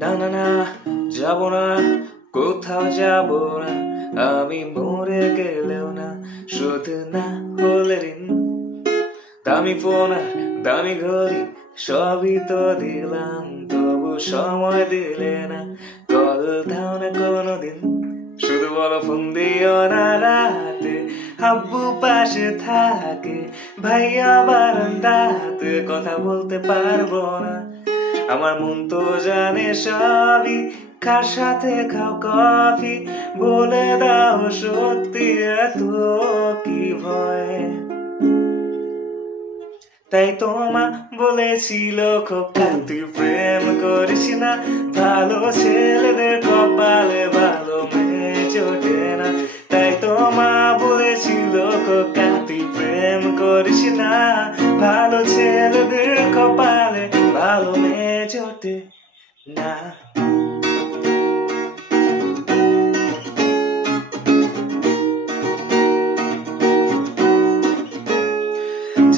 না না না, যাব না, কোথাও যাব না, আমি মরে গেলেও না, শুধু না হলে ঋণ। দামি ফোন আর দামি ঘড়ি সবই তো দিলাম, তবু সময় দিলে না, কল দাও না কোনোদিন। শুধু বলো ফোন দিও না রাতে, আব্বু পাশে থাকে, ভাইয়া বারান্দাতে, কথা বলতে পারবো না। আমার মন তো জানে সবই, কার সাথে খাও কফি, বলে দাও সত্যি এত কি ভয়। তাই তোমা বলেছিল খোকা তুই প্রেম করিস না, ভালো ছেলেদের কপালে ভালো মেয়ে জোটে না। তাই তোমা বলেছিল খোকা তুই প্রেম করিস না, ভালো ছেলেদের কপালে ভালো মেয়ে জোটে না।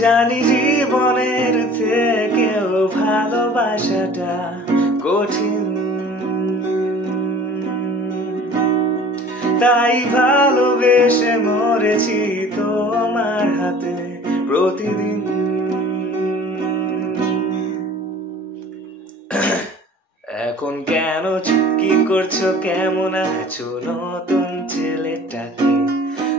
জানি জীবনের থেকেও ভালোবাসাটা কঠিন, তাই ভালোবেসে মরেছি তোমার হাতে প্রতিদিন। এখন কেন চুপকি করছো, কেমন আছো নতুন ছেলেটাকে?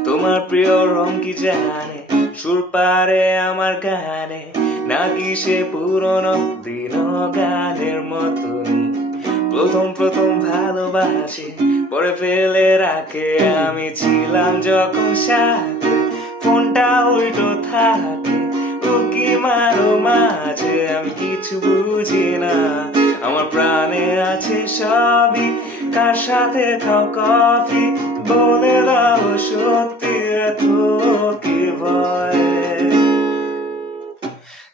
তোমার প্রিয় রং কি জানে, সুর পারে আমার গানে, নাকি সে পুরনো দিন গানের মতনই? প্রথম প্রথম ভালোবাসি, পরে ফেলে রাখে, আমি ছিলাম যখন সাথে, ফোনটা উল্টো থাকে, উকি মারো মাঝে, আমি কিছু বুঝি না, আমার প্রাণে আছে সবই, কার সাথে খাও কফি, বলে দাও সত্যি এত কি ভয়।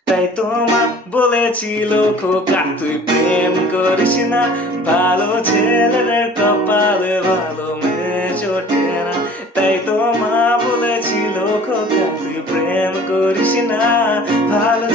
তাই তোমা বলেছিল খোকা তুই প্রেম করিস না, ভালো ছেলেদের কপালে ভালো মেয়ে জোটে না। তাই তোমা বলেছিল খোকা তুই প্রেম করিস না, ভালো